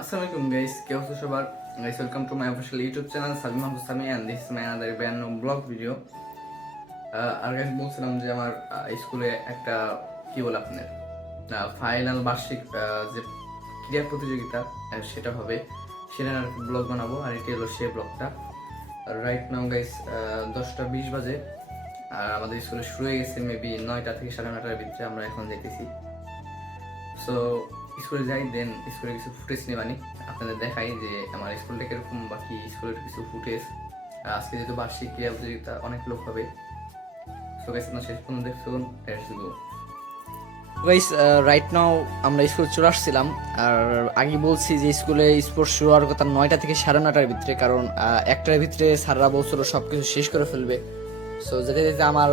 Assalamu alaikum guys, क्या हो सबर guys, welcome to my official YouTube channel Sabi Mahmoud Sami and this is my another brand new blog video. R guys বলছিলাম যে আমার স্কুলে একটা কি বলে আপনার ফাইনাল বার্ষিক যে ক্রীড়া প্রতিযোগিতা সেটা হবে, সেটা ব্লগ বানাবো। আর এটা হলো সেই ব্লগটা। রাইট নাও গাইস 10:20 বাজে আর আমাদের স্কুলে শুরু হয়ে গেছে মেবি 9টা থেকে 9:30টার ভিতরে আমরা এখন যেতেছি। সো স্কুলে যাই, দেন স্কুলে কিছু ফুটেজ নিয়ে বানি আপনাদের দেখাই যে আমার স্কুলটা কিরকম, বাকি স্কুলের কিছু ফুটেজ। আজকে যেহেতু বার্ষিক ক্রীড়া প্রতিযোগিতা অনেক লোক হবে, সো গাইস আপনারা শেষ পর্যন্ত দেখুন। Let's go guys, right now আমরা স্কুলে চলে আসছিলাম। আর আগে বলছি যে স্কুলে স্পোর্টস শুরু হওয়ার কথা 9টা থেকে 9:30টার ভিতরে, কারণ 1টার ভিতরে স্যাররা বলছিল সব কিছু শেষ করে ফেলবে। সো যেতে যেতে আমার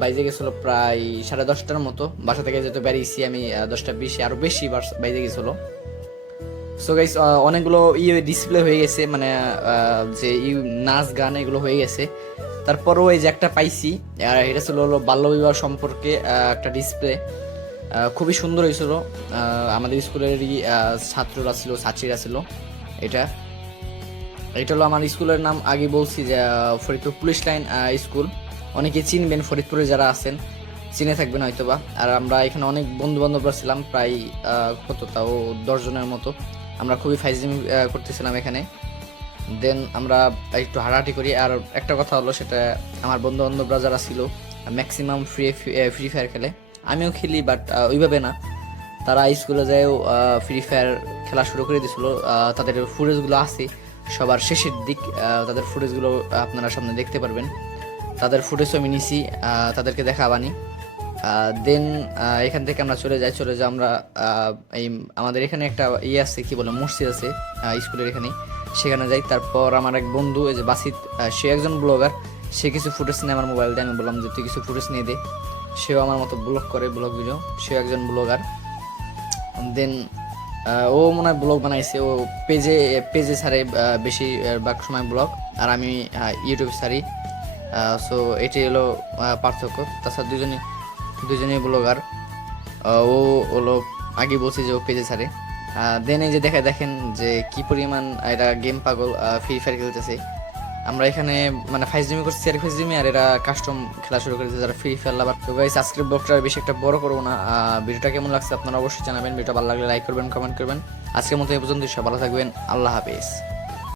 বাইজে গেছিলো প্রায় 10:30টার মতো। বাসা থেকে যেহেতু বেরিয়েছি আমি 10:20, আরও বেশি বাইজে গেছিলো। সো গাইস, অনেকগুলো ডিসপ্লে হয়ে গেছে, মানে যে নাচ গান এগুলো হয়ে গেছে। তারপরও এই যে একটা পাইছি, আর এটা ছিল হলো বাল্যবিবাহ সম্পর্কে একটা ডিসপ্লে। খুবই সুন্দর হয়েছিল। আমাদের স্কুলেরই ছাত্ররা ছিল, ছাত্রীরা ছিল। এটা হলো আমার স্কুলের নাম। আগে বলছি যে ফরিদপুর পুলিশ লাইন স্কুল। অনেকে চিনবেন, ফরিদপুরে যারা আছেন চিনে থাকবেন হয়তোবা। আর আমরা এখানে অনেক বন্ধু বান্ধবরা ছিলাম, প্রায় কত তাও 10 জনের মতো। আমরা খুবই ফাইজলামি করতেছিলাম এখানে। দেন আমরা একটু হাঁটাহাঁটি করি। আর একটা কথা হলো, সেটা আমার বন্ধু বান্ধবরা যারা ছিল ম্যাক্সিমাম ফ্রি ফায়ার খেলে। আমিও খেলি, বাট ওইভাবে না। তারা স্কুলে যায়ও ফ্রি ফায়ার খেলা শুরু করে দিয়েছিল। তাদের ফুটেজগুলো আছে সবার শেষের দিক, তাদের ফুটেজগুলো আপনারা সামনে দেখতে পারবেন। তাদের ফুটেজও আমি নিছি, তাদেরকে দেখাবানি। দেন এখান থেকে আমরা চলে যাই আমরা এই আমাদের এখানে একটা আছে, কি বলে, মসজিদ আছে স্কুলের এখানে, সেখানে যাই। তারপর আমার এক বন্ধু, এই যে বাসিত, সে একজন ব্লগার, সে কিছু ফুটেজ নিয়ে আমার মোবাইল দিয়ে, আমি বললাম যে তুই কিছু ফুটেজ নিয়ে দে। সেও আমার মতো ব্লগ করে, ব্লগ ভিডিও, সেও একজন ব্লগার। দেন ও মনে হয় ব্লগ বানাইছে, ও পেজে ছাড়ে বেশি ভাগ সময় ব্লগ, আর আমি ইউটিউব ছাড়ি। সো এটাই হলো পার্থক্য। তাছাড়া দুজনেই ব্লগার। ও হলো আগে বলছি যে ও পেজে ছাড়ে। দেন এই যে দেখেন যে কি পরিমাণ এরা গেম পাগল, ফ্রি ফায়ার খেলতেছে। আমরা এখানে মানে ফাইজলামি করছি আর ফাইজলামি, আর এরা কাস্টম খেলা শুরু করেছে যারা ফ্রি ফায়ার লাভার। তো গাইস, আজকের ব্লগটা বেশি একটা বড় করবো না। ভিডিওটা কেমন লাগছে আপনারা অবশ্যই জানাবেন। ভিডিওটা ভালো লাগলে লাইক করবেন, কমেন্ট করবেন। আজকের মতো এই পর্যন্ত, সব ভালো থাকবেন। আল্লাহ হাফেজ।